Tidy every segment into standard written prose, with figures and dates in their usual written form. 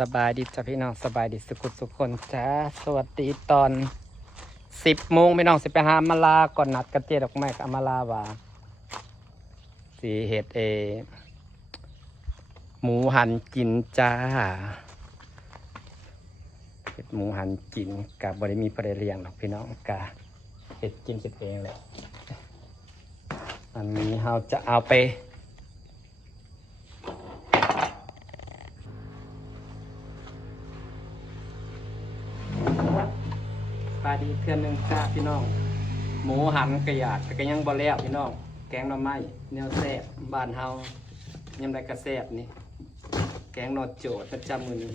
สบายดีจ้ะพี่น้องสบายดีสุขคนจ้าสวัสดีตอน10 โมงพี่น้องสิไปหามาลาก่อนนัดกระเจี๊ยดอกไม้กับมาลาว่าสีเห็ดหมูหันกินจ้าเห็ดหมูหันกินกับบริมีประเดียงหรอกพี่น้องกะเห็ดกินเองเลยอันนี้เราจะเอาไปปลาดีเพื่อนหนึ่งจ้าพี่น้องหมูหันกระยาดกระยังบ่แล้วพี่น้องแกงหน่อไม้แนวแซ่บบ้านเฮายำไรกระแซ่บนี่แกงนอโจดประจำมือนี้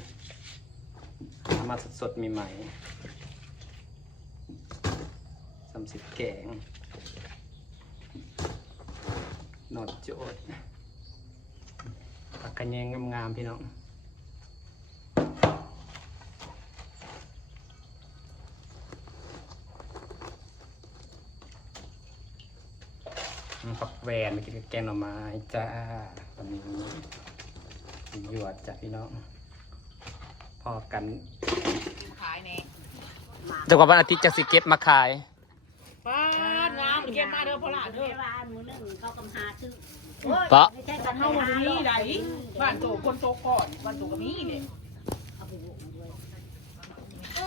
มาสดๆมีใหม่30แกงนอโจดผักกระแยงงามๆพี่น้องผักแวนมากินกับแกงหน่อไม้จ้าวันนี้หยวดจ้ะพี่น้องพอกันขายเน่แต่ว่าวันอาทิตย์จะสิเก็บมาขายป้างามเก็บมาเด้อพ่อหลานเด้อบ้านมือหนึ่งเขากำหาซื้อเพราะไม่ใช่กัน เฮาบ่มีใดบ้านโตคนโตก่อนบ้านโตก็มีนี่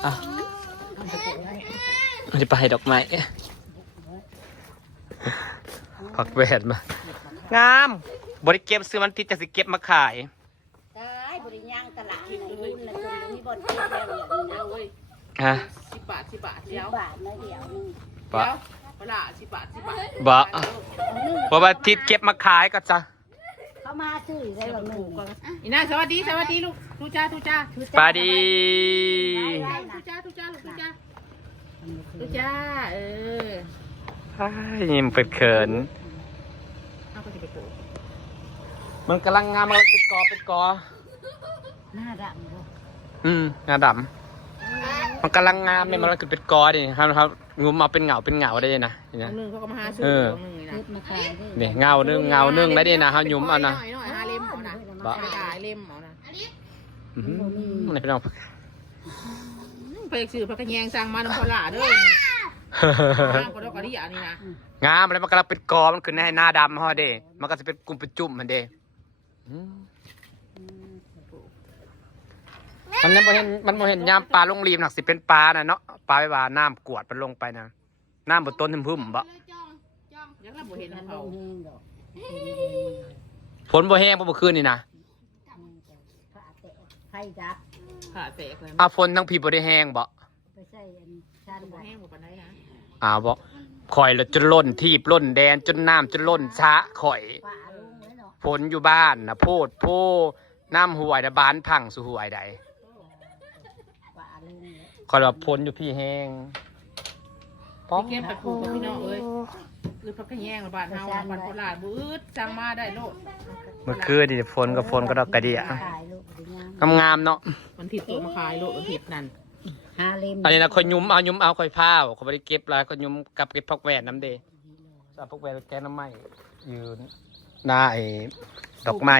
อ่ะมันจะไปดอกไม้ผักแวนมางามบริเก็บซื้อวันอาทิตย์จะสิเก็บมาขายได้บริย่างตลาดในรุ่นในคนมีบอลเก็บแล้วอย่างนี้นะเว้ยฮะ10 บาทเดียวบาทนะเดียวนึงปะพ่อหลาน10 บาทบะเพราะว่าอาทิตย์เก็บมาขายก็จะเขามาซื้อได้แบบนึงอีน่าสวัสดีลูกทูจ้าปาดีทูจ้าลูกทูจ้ายิ้มเป็นเขินมันกำลังงามมันเป็นกอหน้าดำเลยงาดำมันกำลังงามเนี่ยมันคือเป็นกอดิครับงุ้มมาเป็นเหงาได้นะอย่างเงี้ยนึงเขาก็มาหาซื้อนึงนี่นะเนี่ยเงานึงได้ดินะเขาหยุ้มเอานะหาเล่มเอานะบ่ได้เล่มเอานะนี่พี่น้องไปซื้อผักกระแยงสั่งมาน้ำพลาเด้อก็ดอกกระดิ่งนี่นะงามแล้วมันกำลังเป็นกอมันคือในหน้าดำฮะเด้มันก็จะเป็นกลุ่มเป็นจุ่มมันเด้มันยังบ่เห็นยามปลาลงรีมหนักสิเป็นปลาน่ะเนาะปลาไปว่าน้ำกวดมันลงไปนะน้ำบนต้นพึ่มบ่ยังบ่เห็นเขาฝนบ่แห้งบ่คืนนี่นะไผ่จับขาแตกเลยฝนทั้งผีบ่ได้แห้งบ่ไปใส่ชันบ่แห้งบ่ปานใดนะบ่ข่อยแล้วจนล้นทีบล้นแดนจนน้ำจนล้นช้าข่อยฝนอยู่บ้านนะโพดโพน้ำห่วยนะบ้านพังสู่ห่วยใดข่อยว่าฝนอยู่พี่แห้งเก็บไปปลูกกับพี่น้องเอ้ยคือพักกระแยงบ้านเฮาบ้านโคราชบ่อึดสั่งมาได้โลดเมื่อคืนนี่ฝนก็ดอกกระเดียงามเนาะมันผิดตัวมาขายโลดมันผิดนั่นอันนี้นะค่อยยุ้มเอาค่อยพาวเขาไม่ได้เก็บแล้วก็ยุ้มกับเก็บพักแหวนน้ำเดย์เอาพักแหวนแกน้ำไม้ยืนหน้าดอกไม้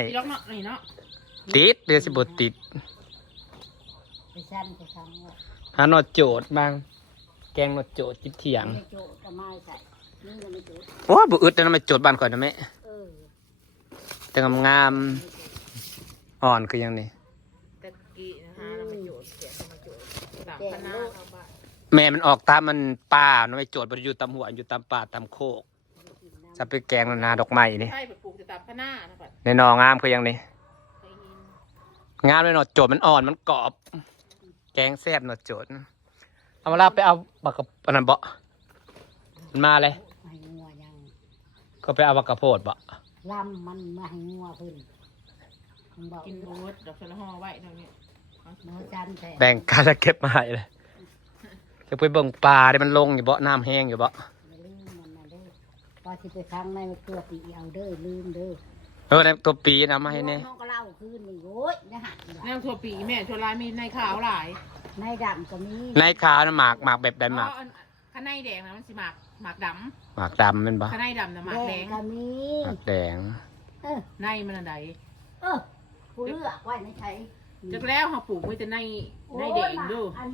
ติดเดือนสิบติดหาหนอดโจดบ้างแกงหนอดโจดจิบเถียงโอ้บุอึดแต่ทำไมโจดบ้านข่อยนะแม่แต่งามอ่อนคือยังนี่แม่มันออกตามมันป่าเนาะไม่โจดมันอยู่ตามหัวอยู่ตามป่าตามโคกจะไปแกงนาดอกไม้นี่ในนองามคือยังนี่งามเลยเนาะโจดมันอ่อนมันกรอบแกงแซ่บเนาะโจดเอามาลาไปเอาบักกะอันนั้นบ่มันมาเลยก็ไปเอาบักกะโพดบ่ลำมันมาให้งัวขึ้นกินโรสดอกชะละห่อไว้เท่านี้แบ่งกันแล้วเก็บมาให้เลยจะไปเบิ่งปลาที่มันลงอยู่บ่น้ำแห้งอยู่บ่พอที่ไปครั้งในมันตัวปีเอาเด้อลืมเด้อในตัวปีนะมาให้เนี่ยน้องก็เล่าคืนนี่โอ้ยนะฮะแนวตัวปีแม่ตัวลายมีในขาวหลายในดำก็มีในขาวนะหมากแบบใดหมากข้างในแดงนะมันสิหมากดำหมากดำเป็นบ่ข้างในดำนะหมากแดงก็มีหมากแดงในมันอะไรผู้เลือกไว้ในใช้ จากแล้วเขาปลูกไว้แต่ในแดงดู อัน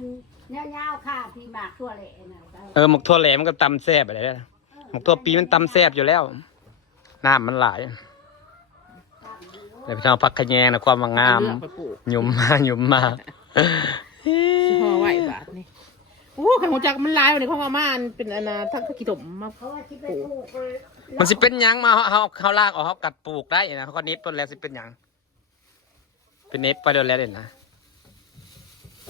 เนี้ยๆค่ะพี่หมากทั่วเลยนะ หมกทั่วแหลมมันก็ตำแซ่บอะไรเด้อหมกทั่วปีมันตำแซ่บอยู่แล้วน้ำมันหลายเดี๋ยวพี่น้องพักขะแยงนะความงาม เลือกไปปลูก หยุ่มมาหยุ่มมา ห่อไหวบาทนี่โอ้ขันหัวจักมันลายวันนี้เขาเอามาเป็นอนาทักขี้ถมมา เพราะว่าที่ไปปลูก มันสิเป็นหยังมาเขาลากออกเขากัดปลูกได้นะเขาก็เน็ตไปแล้วสิเป็นหยังเป็นเน็ตไปแล้วเลยนะ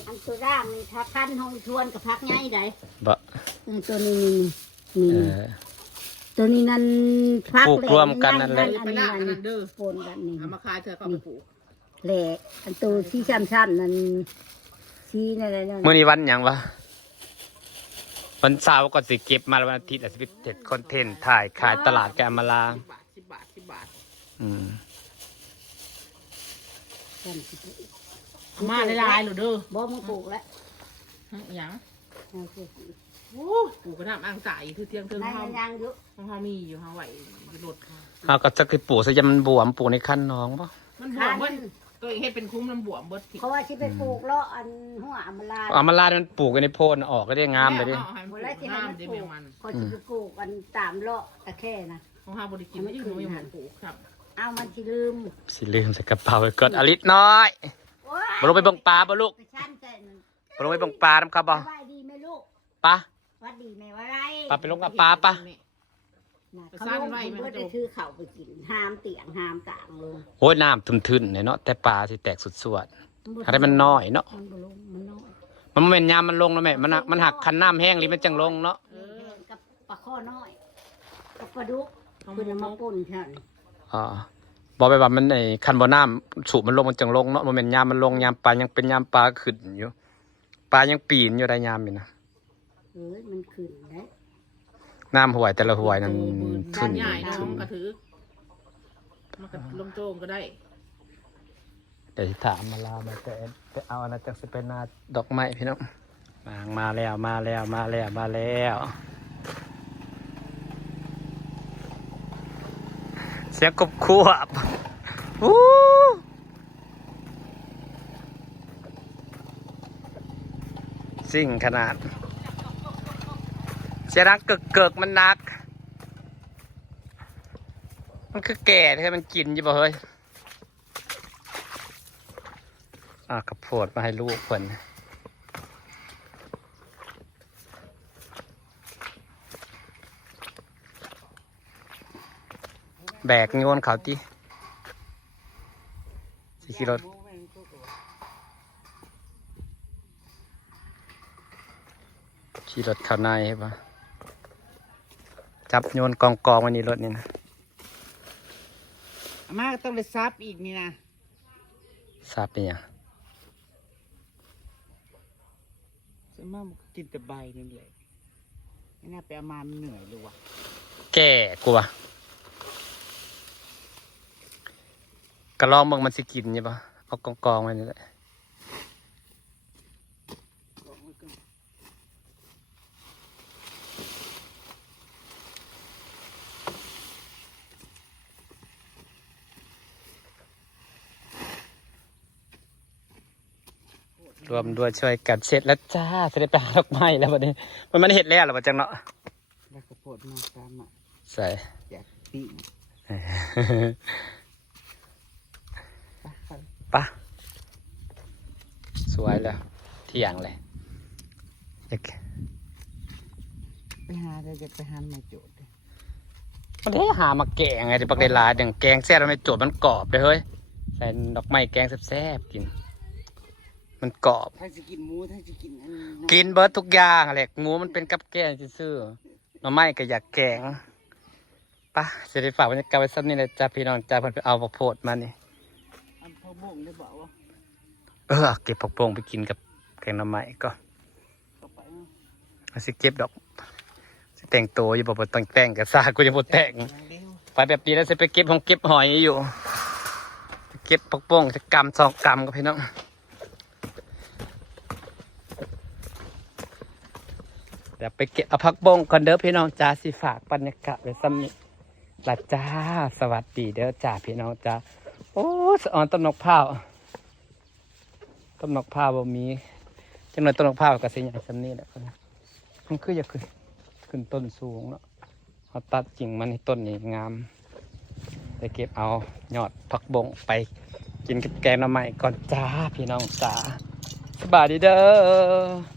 อันตัวร่างนี่ถ้าพันห้องชวนกับพักง่ายได้ บะ ตัวนี้นี่ เออ ตัวนี้นั่นพัก ปลูกรวมกันนั่นแหละ อัน ไป นี้ ลากอัน มั นั้น นเด้อ ปนกันนี่ เอามาขายเธอก็เอาไปปลูก แหละอันตัวที่ช้ำๆนั่นชี้นั่นอะไรนั่น เมื่อนี้วันหยังวะวันเสาร์ก็สิเก็บมาแล้ววันอาทิตย์อาจจะไปเด็ดคอนเทนต์ถ่ายขายตลาดแกมาลา 10 บาท อืม มาได้ลายหรอเด้อ บ่มึงปลูกแล้ว หยัง เอาสิ โอ้ปลูกกระน้ำอ่างใสคือเที่ยงเทิง ได้ เฮา ยังอยู่ เฮามีอยู่เฮาไหวอยู่รถ เขาก็จะคือปลูกซะยามมันบวมปลูกในขั้นน้องป่ะ มันบวมเบิดตัวเองเฮ็ดเป็นคุ้มน้ำบวมเบิด เพราะว่าที่ไปปลูกเลาะอันหัวอำลา เอามาลาดมันปลูกกันในโพนออกก็ได้งามเลยดิ เอาให้มันปลูกน้ำได้แมงมัน เขาจะไปปลูกกันตามเลาะตะแค่นะ ของเฮาบ่ได้กินไม่ได้อยู่หมปลูกครับ เอามันที่ลืม สิลืมใส่กระเป๋าไปกดอลิศน้อย โอ้ย มาลงไปเบิ่งปลาบ่ลูก ไปชั้นใจนั่น มาลงไปเบิ่งปลาน้ำครับบ่ สบายดีไหมลูก ปลา วัดดีไหมว่าไร ปลาไปลงกับปลาปะ นะเขาลงเพื่อได้ถือเข่าไปกินห้ามเตียงห้ามต่างลง โอ้ยน้ำทึนๆเนี่ยเนาะแต่ปลาสิแตกสุดสวดอะไรมันน้อยเนาะ มันบ่ลงมันน้อย มันบ่แม่นยามมันลงแล้วแม่มันหักคันน้ำแห้งหรือมันจังลงเนาะ กับปลาข้อน้อยกับปลาดุกเพื่อนเอามาป่นเท่านั้น อ๋อบอกไปว่ามันไอ้คันบ่น้ำสูบมันลงมันจังลงเนาะมันเป็นยามมันลงยามปลายังเป็นยามปลาขึ้นอยู่ปลายังปีนอยู่ได้ยามนี่นะ เอ้ยมันขึ้นนะ น้ำห่วยแต่ละห่วยนั้นขึ้น ใหญ่น้ ขึ้ อน งกระถือมันก็ลงโจงก็ได้ เดี๋ยวสิถามมาลามาแต่ไปเอาอันนั้นจากสิเป็นนาดอกไม้พี่น้องมาแล้วเสียงกบขวบอู้สิ่งขนาดเสียงดังเกิกมันนัก มันคือแก่ใช่มันกินอยู่บ่เฮ้ยกระโพดมาให้ลูกคนแบกโยนเขาที่สิขี่รถเข้าในใช่ปะจับโยนกองวันนี้รถนี่นะ อาม่าต้องได้ซับอีกนี่นะ ทราบเป็นยัง อาม่ากินแต่ใบนี่แหละไม่น่าไปอาม่ามันเหนื่อยเลยว่ะ แก่กลัวกระลองเบิ่งมันสิกินใช่ปะเอากองไว้นี่แหละรวมด้วยช่วยกันเสร็จแล้วจ้าจะได้ไปหาดอกไม้แล้ววันนี้มันเห็ดแล้วหรอปะจังเนาะ แล้วก็โพดมาตามอ่ะ ใส่ อยากปีน ปะสวยแล้วเที่ยงเลยโอเค ไปหาได้จะไปหาไม่โจทย์ มันได้หามาแกงไงที่ปักได้หลายอย่างแกงแซ่บแล้วไม่โจดมันกรอบเลยเฮ้ยใส่ดอกไม้แกงแซ่บๆกิน มันกรอบ ถ้าจะกินหมูถ้าจะกินอันนี้ กินเบิร์ดทุกอย่างแหละหมูมันเป็นกับแกงซื่อๆหน่อไม้ก็อยากแกงปะจะได้ฝากบรรยากาศไว้สักนิดเลยจ้าพี่น้องจ้าเพิ่นไปเอาผักโพดมานี่ อันพ่อบ่งได้บอกว่า เก็บผักโป่งไปกินกับแกงหน่อไม้ก็ ต่อไป เอาสิเก็บดอกสิแต่งตัวอยู่บ่ต้องแต่งกับซากูยังบ่แต่ง ไปแบบนี้แล้วจะไปเก็บเก็บหอยอยู่ไปเก็บผักโป่งจะกำ2 กำกับพี่น้องเดี๋ยวไปเก็บเอาผักโป่งก่อนเด้อพี่น้องจ้าสิฝากบรรยากาศไว้ซ้ำนี้ละจ้าสวัสดีเด้อจ้าพี่น้องจ้าโอ้สะออนต้นนกเผา ต้นมะพร้าวบ่มีจังหน่อยต้นมะพร้าวก็สิใหญ่ซำนี้แหละมันคืออยากขึ้นต้นสูงเนาะเขาตัดกิ่งมันให้ต้นนี่งามไปเก็บเอายอดผักบงไปกินกับแกงหน่อไม้ก่อนจ้าพี่น้องจ้าสบายดีเด้อ